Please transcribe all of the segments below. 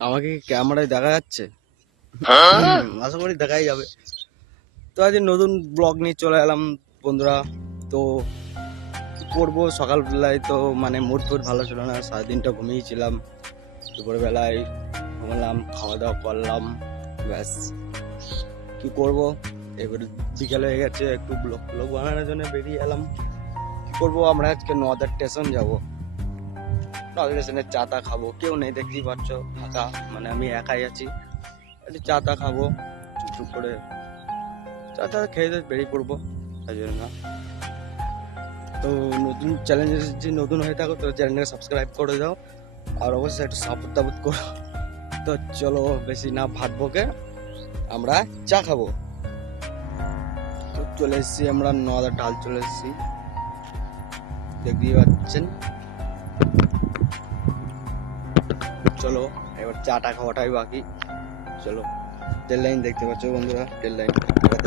আমাকে ক্যামেরায় দেখা যাচ্ছে? আশা করি দেখাই যাবে। তো আজ নতুন ব্লগ নিয়ে চলে এলাম বন্ধুরা। তো কি করবো, সকালবেলায় তো মানে মুড ফুড ভালো ছিল না, সারাদিনটা ঘুমিয়েছিলাম। দুপুরবেলায় ঘুমালাম, খাওয়া দাওয়া করলাম, ব্যাস। কি করবো, এবারে বিকেল হয়ে গেছে, একটু ব্লগ ব্লগ বানানোর জন্য বেরিয়ে এলাম। কি করবো, আমরা আজকে নওদা স্টেশন যাবো। নওদা স্টেশনে চা টা খাবো, কেউ নেই দেখতেই পাচ্ছ, ফাঁকা, মানে আমি একাই আছি। একটু চা টা খাবো চুপচুপ করে, চা টা খেয়ে বেরিয়ে পড়বো। তাই জন্য না। তো নতুন চ্যালেঞ্জ, যে নতুন হয়ে থাকো তো চ্যানেলটাকে সাবস্ক্রাইব করে দাও, আর অবশ্যই একটু সাপোর্ট টাপোর্ট করো। তো চলো বেশি না ভাববোকে, আমরা চা খাবো। তো চলে এসেছি আমরা, নওদা ঢাল চলে এসেছি, দেখতেই পাচ্ছেন। চলো এবার চাটা খাওয়াটাই বাকি। চলো, ট্রেন লাইন দেখতে পাচ্ছ বন্ধুরা, ট্রেন লাইন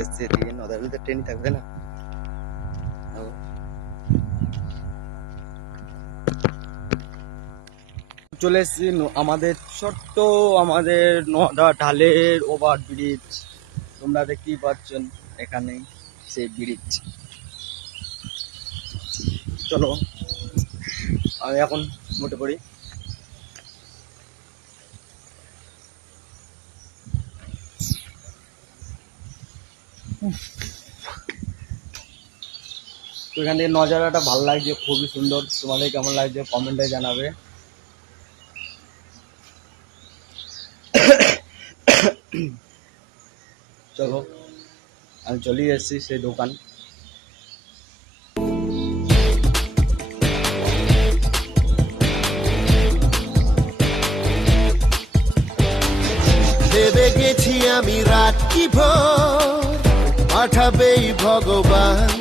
এসছে এদিকে। নওদার ভিতরে ট্রেনই থাকবে না। চলে এসেছি আমাদের ছোট্ট, আমাদের নওদা ঢালের ওভার ব্রিজ। তোমরা দেখতেই পাচ্ছেন এখানে সেই ব্রিজ। চলো আমি এখন উঠে পড়ি। তো এখান থেকে নজারাটা ভালো লাগছে, খুবই সুন্দর। তোমাদের কেমন লাগছে কমেন্টে জানাবে। চলো আমি চলে এসেছি সেই দোকান। ভেবে গেছি আমি রাত কি ভোর পাঠাবেই ভগবান,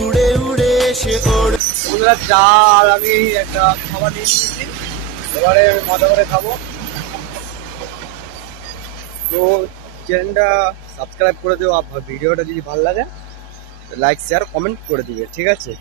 উড়ে উড়ে এসে ওড়ে। বন্ধুরা চাল আমি একটা খাবার নিয়ে নিয়েছি, এবারে মজা করে খাবো। তো চ্যানেলটা সাবস্ক্রাইব করে দিও, আর ভিডিওটা যদি ভালো লাগে লাইক শেয়ার কমেন্ট করে দিবে, ঠিক আছে?